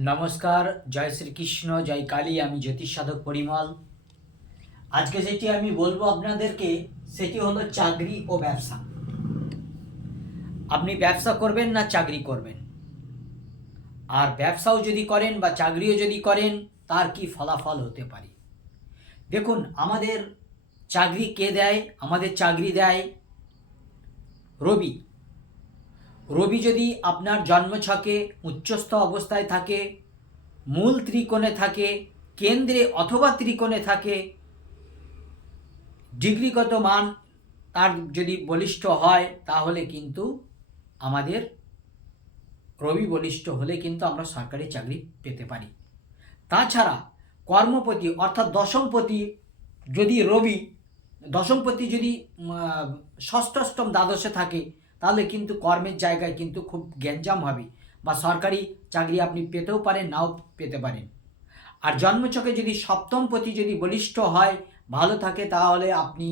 নমস্কার, জয় শ্রীকৃষ্ণ, জয় কালী, আমি জ্যোতিষ সাধক পরিমল। আজকে যেটি আমি বলব আপনাদেরকে, সেটি হলো চাকরি ও ব্যবসা। আপনি ব্যবসা করবেন না চাকরি করবেন। আর ব্যবসাও যদি করেন বা চাকরিও যদি করেন, তার কি ফলাফল হতে পারে? দেখুন, আমাদের চাকরি কে দেয়? আমাদের চাকরি দেয় রবি। রবি যদি আপনার জন্মছকে উচ্চস্থ অবস্থায় থাকে, মূল ত্রিকোণে থাকে, কেন্দ্রে অথবা ত্রিকোণে থাকে, ডিগ্রিগত মান তার যদি বলিষ্ঠ হয়, তাহলে কিন্তু আমাদের রবি বলিষ্ঠ হলে কিন্তু আমরা সরকারি চাকরি পেতে পারি। তাছাড়া কর্মপতি অর্থাৎ দশমপতি যদি রবি, দশমপতি যদি ষষ্ঠ, অষ্টম দ্বাদশে থাকে তাহলে কিন্তু কর্মের জায়গায় কিন্তু খুব গ্যাঞ্জাম হবে বা সরকারি চাকরি আপনি পেতেও পারেন, নাও পেতে পারেন। আর জন্মচকে যদি সপ্তমপতি যদি বলিষ্ঠ হয়, ভালো থাকে, তাহলে আপনি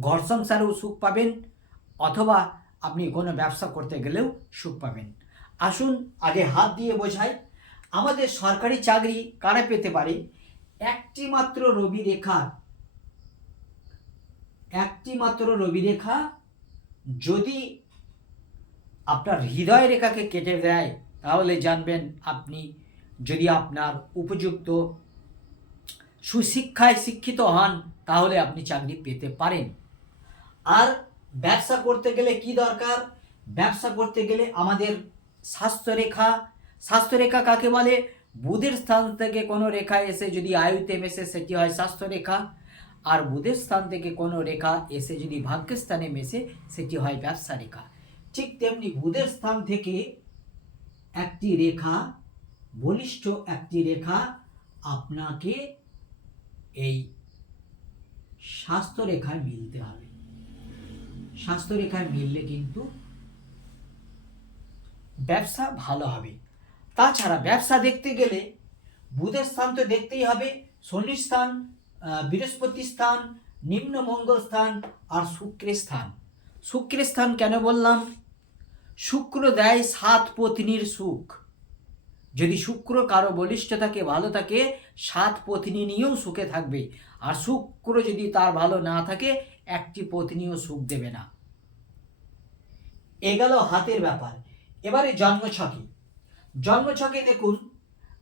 ঘর সংসারেও সুখ পাবেন অথবা আপনি কোনো ব্যবসা করতে গেলেও সুখ পাবেন। আসুন, আগে হাত দিয়ে বোঝাই, আমাদের সরকারি চাকরি কারা পেতে পারে? একটি মাত্র রবি রেখা একটি মাত্র রবি রেখা যদি আপনার হৃদয় রেখাকে কেটে দেয়, তাহলে জানবেন আপনি যদি আপনার উপযুক্ত সুশিক্ষায় শিক্ষিত হন, তাহলে আপনি চাকরি পেতে পারেন। আর ব্যবসা করতে গেলে কি দরকার? ব্যবসা করতে গেলে আমাদের স্বাস্থ্যরেখা স্বাস্থ্যরেখা কাকে বলে? বুধের স্থান থেকে কোনো রেখা এসে যদি আয়ুতে মেশে সেটি হয় স্বাস্থ্যরেখা। আর বুধের স্থান থেকে কোনো রেখা এসে যদি ভাগ্যস্থানে মেশে, সেটি হয় ব্যবসা রেখা। ঠিক তেমনি বুধের স্থান থেকে একটি রেখা, বলিষ্ঠ একটি রেখা আপনাকে এই স্বাস্থ্য রেখায় মিলতে হবে। স্বাস্থ্য রেখায় মিললে কিন্তু ব্যবসা ভালো হবে। তাছাড়া ব্যবসা দেখতে গেলে বুধের স্থান তো দেখতেই হবে, শনির স্থান বৃহস্পতি স্থান, নিম্ন মঙ্গল স্থান আর শুক্রের স্থান। শুক্রের স্থান কেন বললাম? শুক্র দেয় সাত পত্নীর সুখ। যদি শুক্র কারও বলিষ্ঠ থাকে, ভালো থাকে, সাত পত্নী নিয়েও সুখে থাকবে। আর শুক্র যদি তার ভালো না থাকে, একটি পত্নীও সুখ দেবে না। এ গেল হাতের ব্যাপার। এবারে জন্মছকে। জন্মছকে দেখুন,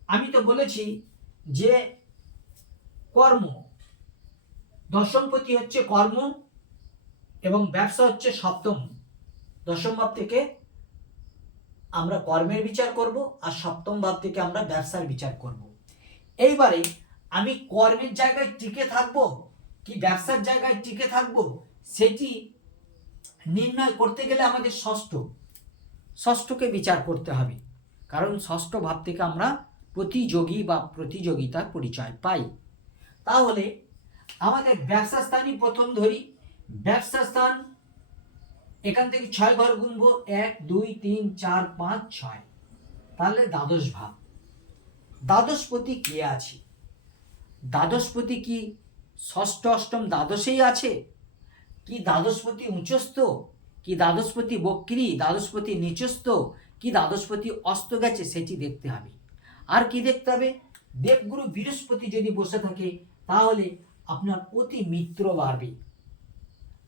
আমি তো বলেছি যে কর্ম দশমপতি হচ্ছে কর্ম এবং ব্যবসা হচ্ছে সপ্তম। দশম ভাব থেকে আমরা কর্মের বিচার করব আর সপ্তম ভাব থেকে আমরা ব্যবসার বিচার করব। এইবারে আমি কর্মের জায়গায় টিকে থাকব কি ব্যবসার জায়গায় টিকে থাকব সেটি নির্ণয় করতে গেলে আমাদের ষষ্ঠ। ষষ্ঠকে বিচার করতে হবে। কারণ ষষ্ঠ ভাব থেকে আমরা প্রতিযোগী বা প্রতিযোগিতার পরিচয় পাই। তাহলে আমাদের ব্যবসা স্থানই প্রথম ধরি। ব্যবসা স্থান, এখান থেকে ছয় ঘর গুনবো, এক, দুই, তিন, চার, পাঁচ, ছয়। তাহলে দ্বাদশ ভাব দ্বাদশপতি কে আছে? দ্বাদশপতি কি ষষ্ঠ, অষ্টম দ্বাদশেই আছে? কি দ্বাদশপতি উচ্চস্থ? কি দ্বাদশপতি বক্রি? দ্বাদশপতি নিচস্থ? কি দ্বাদশপতি অস্ত গেছে? সেটি দেখতে হবে। আর কি দেখতে হবে? দেবগুরু বৃহস্পতি যদি বসে থাকে, তাহলে আপনার অতি মিত্র বাড়বে।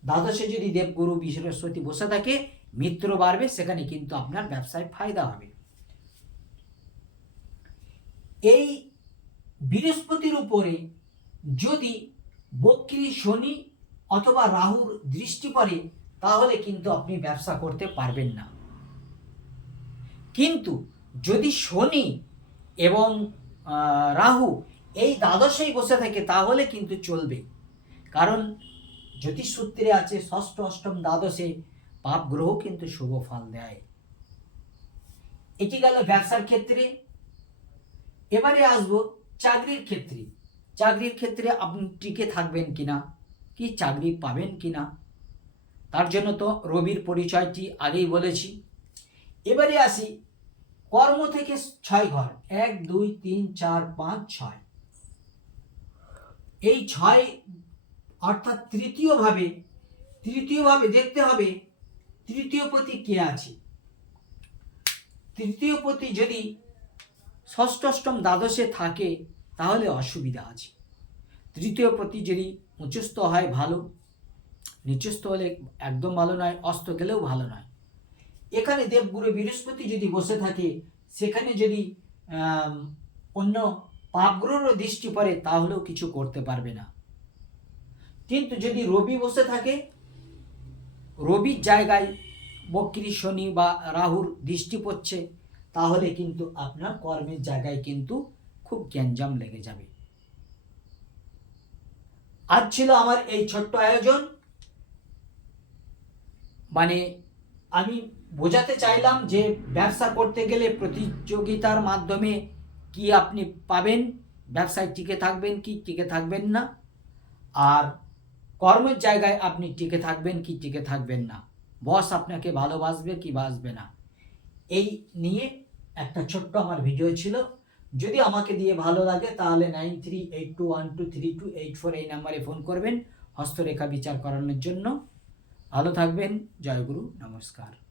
দ্বাদশে যদি দেবগুরু বৃহস্পতি বসে থাকে, মিত্র বাড়বে, সেখানে কিন্তু আপনার ব্যবসায় ফায়দা হবে। এই বৃহস্পতির উপরে যদি বক্রী শনি অথবা রাহুর দৃষ্টি পড়ে, তাহলে কিন্তু আপনি ব্যবসা করতে পারবেন না। কিন্তু যদি শনি এবং রাহু এই দ্বাদশেই বসে থাকে তাহলে কিন্তু চলবে। কারণ জ্যোতিষ সূত্রে আছে, ষষ্ঠ, অষ্টম দ্বাদশে পাপ গ্রহ কিন্তু শুভ ফল দেয়। এটি গেল ব্যবসার ক্ষেত্রে। এবারে আসব চাকরির ক্ষেত্রে। চাকরির ক্ষেত্রে আপনি টিকে থাকবেন কিনা, কি চাকরি পাবেন কিনা, তার জন্য তো রবির পরিচয়টি আগেই বলেছি। এবারে আসি কর্ম থেকে ছয় ঘর, এক, দুই, তিন, চার, পাঁচ, ছয়। এই ছয়, অর্থাৎ তৃতীয়ভাবে তৃতীয়ভাবে দেখতে হবে, তৃতীয় প্রতি কে আছে? তৃতীয় প্রতি যদি ষষ্ঠ, অষ্টম দ্বাদশে থাকে, তাহলে অসুবিধা আছে। তৃতীয় প্রতি যদি উচ্চস্থ হয়, ভালো। নিচস্থ হলে একদম ভালো নয়, অস্ত গেলেও ভালো নয়। এখানে দেবগুরু বৃহস্পতি যদি বসে থাকে, সেখানে যদি অন্য পাপগ্রহরও দৃষ্টি পড়ে, তাহলেও কিছু করতে পারবে না। কিন্তু যদি রবি বসে থাকে, রবির জায়গায় বক্রী, শনি বা রাহুর দৃষ্টি পড়ছে, তাহলে কিন্তু আপনার কর্মের জায়গায় কিন্তু খুব গ্যাঞ্জাম লেগে যাবে। আজ ছিল আমার এই ছোট্ট আয়োজন। মানে আমি বোঝাতে চাইলাম যে ব্যবসা করতে গেলে প্রতিযোগিতার মাধ্যমে কি আপনি পাবেন? ব্যবসায় টিকে থাকবেন কি টিকে থাকবেন না? আর কর্মের জায়গায় আপনি টিকে থাকবেন কি টিকে থাকবেন না? বস আপনাকে ভালোবাসবে কি বাসবে না? এই নিয়ে একটা ছোট্ট আমার ভিডিও ছিল। যদি আমাকে দিয়ে ভালো লাগে, তাহলে nine three eight two one two three two eight four এই নাম্বারে ফোন করবেন। হস্তরেখা বিচার করানোর জন্য। ভালো থাকবেন। জয়গুরু নমস্কার।